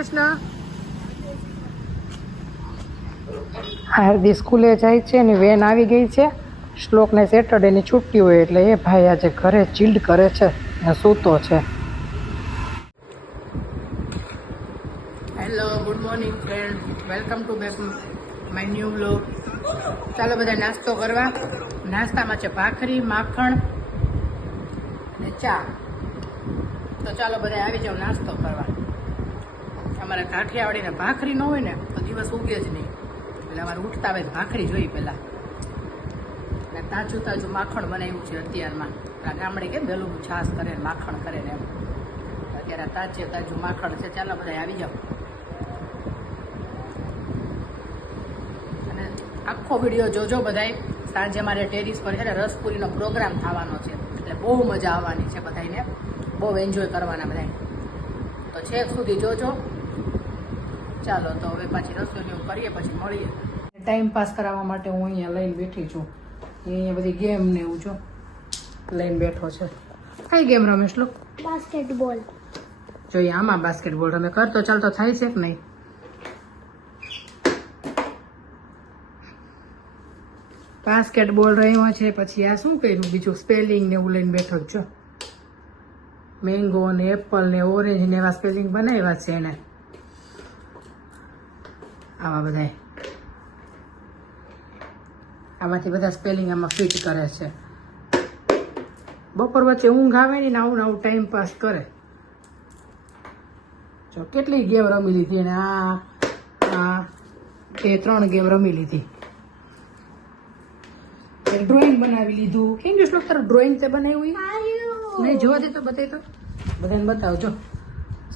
કૃષ્ણ. હાર્દી સ્કૂલે જાય છે અને વેન આવી ગઈ છે. શ્લોકને સેટરડેની છુટ્ટી હોય એટલે એ ભાઈ આજે ઘરે ચીલ્ડ કરે છે ને સૂતો છે. Hello, good morning friend, welcome to back my new vlog. ચાલો બધા નાસ્તો કરવા. નાસ્તામાં છે ભાખરી, માખણ અને ચા. તો ચાલો બધા આવી જાઓ નાસ્તો કરવા. અમારે કાઠિયાવાડીને ભાખરી ન હોય ને તો દિવસ ઉગે જ નહીં, એટલે અમારે ઉઠતા હોય ભાખરી જોઈ પહેલાં. અને તાજું તાજું માખણ બનાવ્યું છે અત્યારમાં. આ ગામડે કેમ વહેલું છાશ કરે ને માખણ કરે ને એમ, અત્યારે તાજે તાજું માખણ છે. ચાલો બધા આવી જાઓ. અને આખો વિડીયો જોજો બધાય. સાંજે મારે ટેરિસ પર છે ને રસપુરીનો પ્રોગ્રામ થવાનો છે, એટલે બહુ મજા આવવાની છે બધાને, બહુ એન્જોય કરવાના બધા. તો છેક સુધી જોજો. ચાલો તો હવે પાછી રસોઈ એવું કરીએ, પછી મળીએ. ટાઈમ પાસ કરાવવા માટે હું અહીંયા લઈને બેઠી છું. અહીંયા બધી ગેમ ને એવું જો લઈને બેઠો છે. કઈ ગેમ રમેશ? લોક બાસ્કેટબોલ. જોઈએ આમાં બાસ્કેટબોલ રમે. કરતો ચાલતો થાય છે કે નહીં? બાસ્કેટબોલ રહ્યો છે. પછી આ શું કર્યું બીજું? સ્પેલિંગ ને એવું લઈને બેઠો છો. મેંગો ને એપલ ને ઓરેન્જ ને એવા સ્પેલિંગ બનાવ્યા છે એને. આવા બધા આમાંથી બધા સ્પેલિંગ આમાં ફિટ કરે છે. બપોર વચ્ચે ઊંઘ આવે ને આવું ને આવું ટાઈમ પાસ કરે. જો કેટલી ગેમ રમી લીધી એને. આ 3 ગેમ રમી લીધી. ડ્રોઈંગ બનાવી લીધું. કેમ જો શ્લોક તારું ડ્રોઈંગ તે બનાવ્યું? નહીં જોવા દે તો બતાય. તો બધાને બતાવજો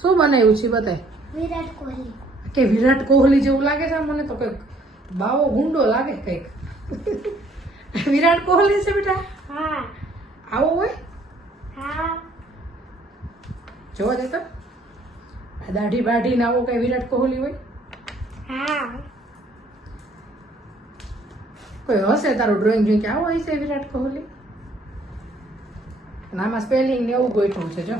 શું બનાવ્યું છે. બતાય. વિરાટ કોહલી. કે વિરાટ કોહલી જેવું લાગે છે મને તો. કંઈક બાવો ગુંડો લાગે કંઈક. વિરાટ કોહલી છે બેટા? હા. આવો હોય? હા. જોવા દે તો. દાઢી બાઢી ને આવો કઈ વિરાટ કોહલી હોય? હા. કોઈ હશે તારું ડ્રોઈંગ જોઈ કે આવો હશે વિરાટ કોહલી? આમાં સ્પેલિંગ ને એવું ગોઠવું છે. જો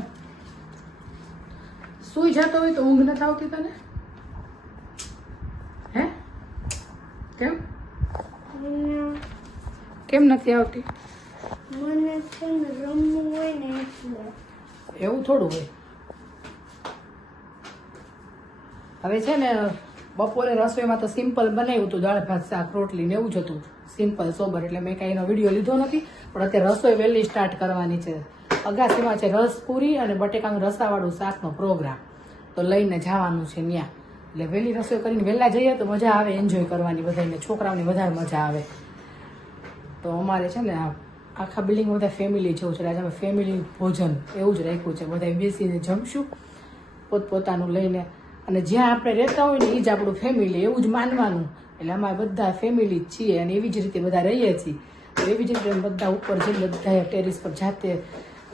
સુઈ જતો હોય તો ઊંઘ નથી આવતી તને? હે કેમ કેમ નથી આવતી? મને છે ને રમવું હોય ને એટલે. એવું થોડું હોય. હવે છે ને બપોરે રસોઈમાં તો સિમ્પલ બનાવ્યું હતું, દાળ ભાત શાક રોટલી ને એવું જ હતું, સિમ્પલ સોબર. એટલે મેં કાંઈ એનો વિડીયો લીધો નથી. પણ અત્યારે રસોઈ વહેલી સ્ટાર્ટ કરવાની છે. અગાસીમાં છે રસપુરી અને બટેકાનું રસાવાળું શાકનો પ્રોગ્રામ, તો લઈને જવાનું છે ત્યાં. એટલે વહેલી રસોઈ કરીને વહેલા જઈએ તો મજા આવે એન્જોય કરવાની બધાને. છોકરાઓને વધારે મજા આવે. તો અમારે છે ને આખા બિલ્ડિંગ બધા ફેમિલી જેવું છે. આજે અમે ફેમિલી ભોજન એવું જ રાખ્યું છે. બધા બેસીને જમશું પોતપોતાનું લઈને. અને જ્યાં આપણે રહેતા હોય ને એ જ આપણું ફેમિલી એવું જ માનવાનું. એટલે અમારે બધા ફેમિલી જ છીએ અને એવી જ રીતે બધા રહીએ છીએ. તો એવી જ રીતે બધા ઉપર જઈને બધા ટેરિસ પર જાતે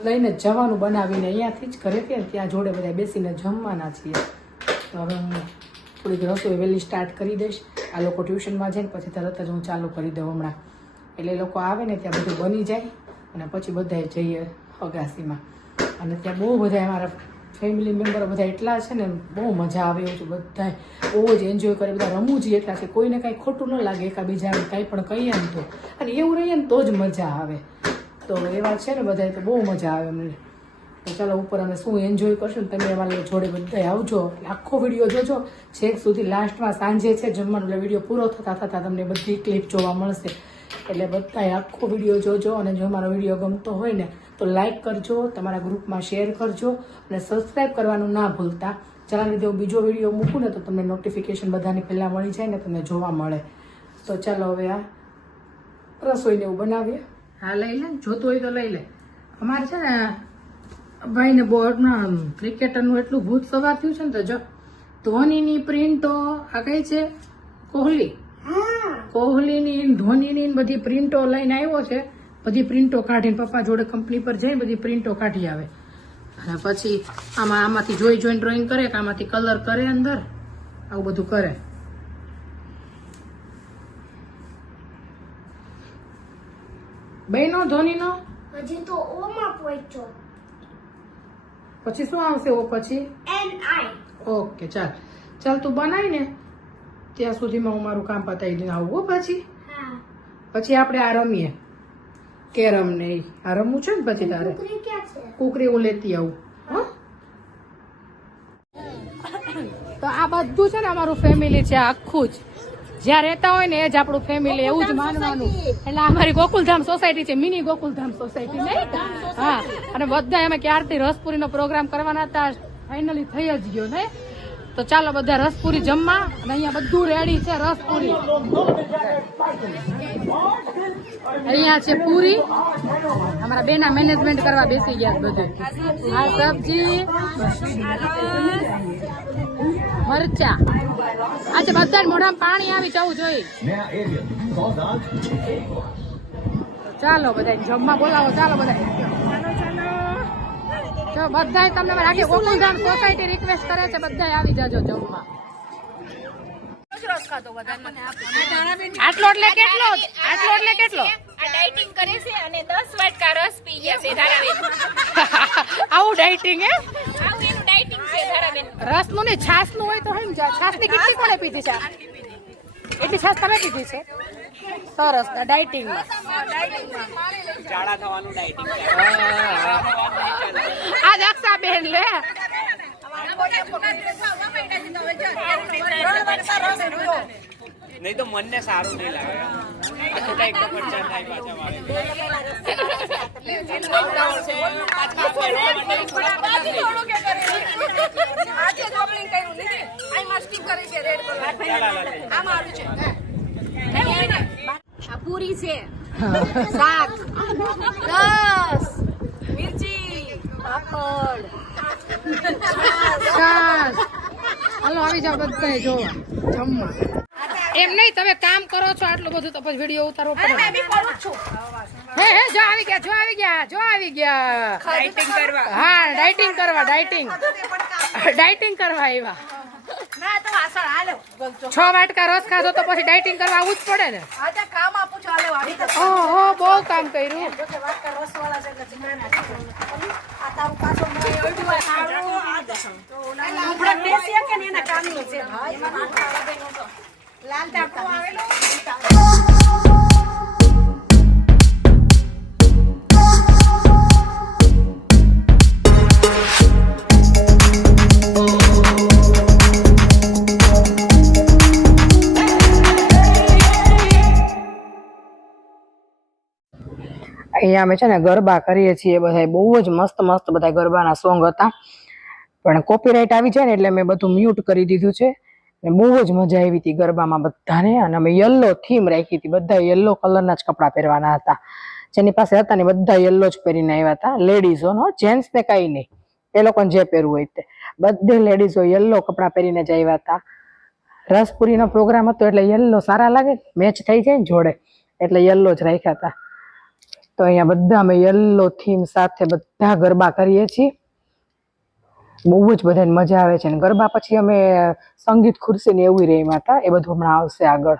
લઈને જવાનું બનાવીને અહીંયાથી જ ઘરે કે ત્યાં જોડે બધા બેસીને જમવાના છીએ. તો હવે હું થોડીક રસોઈ વહેલી સ્ટાર્ટ કરી દઈશ. આ લોકો ટ્યુશનમાં જાય ને પછી તરત જ હું ચાલુ કરી દઉં હમણાં. એટલે એ લોકો આવે ને ત્યાં બધું બની જાય અને પછી બધા જઈએ અગાસીમાં. અને ત્યાં બહુ બધા અમારા ફેમિલી મેમ્બરો બધા એટલા છે ને, બહુ મજા આવે એવું છે. બધા બહુ જ એન્જોય કરે. બધા રમૂજી એટલા છે, કોઈને કાંઈ ખોટું ન લાગે એકાબીજાને કાંઈ પણ કહીએ ને તો. અને એવું રહીએ ને તો જ મજા આવે. તો એવા છે ને બધા, તો બહુ મજા આવે અમને. તો ચાલો ઉપર અમે શું એન્જોય કરશું ને તમે અમારા જોડે બધા આવજો. આખો વિડીયો જોજો છેક સુધી. લાસ્ટમાં સાંજે છે જમવાનો, એટલે વિડીયો પૂરો થતાં થતાં તમને બધી ક્લિપ જોવા મળશે. એટલે બધાએ આખો વિડીયો જોજો. અને જો અમારો વિડીયો ગમતો હોય ને તો લાઈક કરજો, તમારા ગ્રુપમાં શેર કરજો અને સબસ્ક્રાઈબ કરવાનું ના ભૂલતા. જેના લીધે હું બીજો વિડીયો મૂકું ને તો તમને નોટિફિકેશન બધાની પહેલાં મળી જાય ને, તમને જોવા મળે. તો ચાલો હવે આ રસોઈને એવું બનાવીએ. હા લઈ લે, જોતું હોય તો લઈ લે. અમારે છે ને ભાઈને બોર્ડના ક્રિકેટરનું એટલું ભૂત સવાર થયું છે ને. તો જો ધોનીની પ્રિન્ટો, આ કઈ છે કોહલી, કોહલીની ધોનીની બધી પ્રિન્ટો લઈને આવ્યો છે. બધી પ્રિન્ટો કાઢીને પપ્પા જોડે કંપની પર જઈ બધી પ્રિન્ટો કાઢી આવે. અને પછી આમાંથી જોઈને ડ્રોઈંગ કરે કે આમાંથી કલર કરે, અંદર આવું બધું કરે. બહેનો ધોનીનો હજી તો ઓમાં પહોંચ્યો. પછી શું આવશે? ઓ પછી એન આઈ. ઓકે ચાલ ચાલ તું બનાવી ને ત્યાં સુધીમાં હું મારું કામ પતાવી દઈને આવું હો પછી હા પછી આપણે આ રમીએ કેરમ ને ઈ. આ રમવું છે ને પછી તારે કુકરી ક્યાં છે કુકરી હું લેતી આવું હો તો આ બધું છે ને અમારું ફેમિલી છે આખું જ જ્યાં રહેતા હોય ને એ જ આપણું ફેમિલી એવું જ માનવાનું એટલે અમારી ગોકુલધામ સોસાયટી છે મિની ગોકુલધામ સોસાયટી નહીં હા અને બધા અમે ક્યારથી રસપુરીનો પ્રોગ્રામ કરવાના હતા ફાઇનલી થઈ જ ગયો ને તો ચાલો બધા રસપુરી જમવા અને અહીંયા બધું રેડી છે રસપુરી અહીંયા છે પૂરી અમારા બેના મેનેજમેન્ટ કરવા બેસી ગયા છે બધું આ સબ્જી મરચા આજે બધા મોઢામાં પાણી આવી જવું જોઈએ ચાલો બધા જમવા બોલાવો ચાલો બધા જો બધા તમને રાખી ગોકુલધામ સોસાયટી રિક્વેસ્ટ કરે છે બધા આવી જાજો જમવા આટલો એટલે કેટલો આટલો એટલે કેટલો ડાયટિંગ કરે છે અને 10 વાટકા રસ પી ગયા છે ધારાબેન આવું ડાયટિંગ હે આવું એનું ડાયટિંગ છે ધારાબેન રસ નું ને છાસ નું હોય તો છાસ ની કેટલી કોણે પીધી છે એટલી છાસ તમે પીધી છે સરસ ડાયટિંગ માં જાડા થવાનું ડાયટિંગ આ દક્ષા બેન લે નહીં તો મનને સારું નહીં લાગે ખોટા એક તો ખર્ચા થાય પાછા મારે આ પૂરી છે શાક રસ મિર્ચી પાપડ છાસ હાલો આવી જાવ બધા જોવા જમવા એમ નહીં તમે કામ કરો છો આટલું બધું તો પછી વિડીયો ઉતારવો પડે હે હે જો આવી ગયા જો આવી ગયા જો આવી ગયા ડાયટિંગ કરવા હા ડાયટિંગ કરવા ડાયટિંગ કરવા આવ્યા ના તો આસળ હાલો 6 વાટકા રસ ખાધો તો પછી ડાયટિંગ કરવા આવવું જ પડે ને આજે કામ આપું છું હાલે વાડી તો ઓહો બહુ કામ કર્યું આપણે બેસીએ કે ને એના કામનું છે લાલ ટાપકો આવેલો અહીંયા અમે છે ને ગરબા કરીએ છીએ બધા બહુ જ મસ્ત મસ્ત બધા ગરબાના સોંગ હતા પણ કોપીરાઇટ આવી જાય ને એટલે મેં બધું મ્યુટ કરી દીધું છે અને બહુ જ મજા આવી હતી ગરબામાં બધાને અને અમે યલો થીમ રાખી હતી બધા યલો કલરના જ કપડાં પહેરવાના હતા જેની પાસે હતા ને બધા યલો જ પહેરીને આવ્યા હતા લેડીઝો નો જેન્ટ્સ ને કઈ નહીં એ લોકોને જે પહેરવું હોય તે બધે લેડીઝો યલો કપડાં પહેરીને જ આવ્યા હતા રસપુરીનો પ્રોગ્રામ હતો એટલે યલો સારા લાગે મેચ થઈ જાય ને જોડે એટલે યલો જ રાખ્યા હતા તો અહીંયા બધા અમે યલો થીમ સાથે બધા ગરબા કરીએ છીએ બહુ જ બધાને મજા આવે છે અને ગરબા પછી અમે સંગીત ખુરશી ને એવું રહીમાં હતા એ બધું હમણાં આવશે આગળ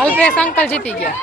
અલ્પેશ અંકલ જીતી ગયા.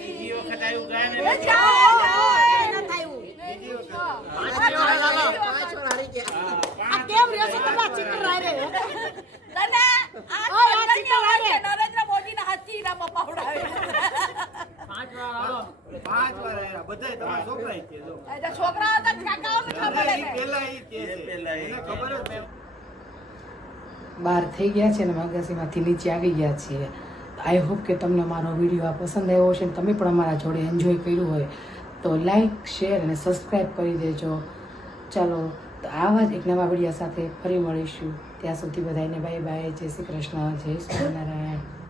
બીજી વખત આવ્યું ગાય ને નરેન્દ્ર મોદી ના હાથી ના પપ્પા પાંચ વાર આવ્યા બધા તમારા છોકરા ઈ કે જો છોકરા હતા કાકાઓને ખબર ઈ પેલા ઈ કે પેલા એને ખબર જ નહીં. બહાર થઈ ગયા છે ને માગાસીમાંથી નીચે આવી ગયા છીએ. આઈ હોપ કે તમને મારો વિડીયો આ પસંદ આવ્યો હશે ને તમે પણ અમારા જોડે એન્જોય કર્યું હોય તો લાઈક શેર અને સબસ્ક્રાઈબ કરી દેજો. ચાલો તો આવા જ એક નવા વિડીયો સાથે ફરી મળીશું. ત્યાં સુધી બધાને બાય બાય. જય શ્રી કૃષ્ણ, જય સ્વામિનારાયણ.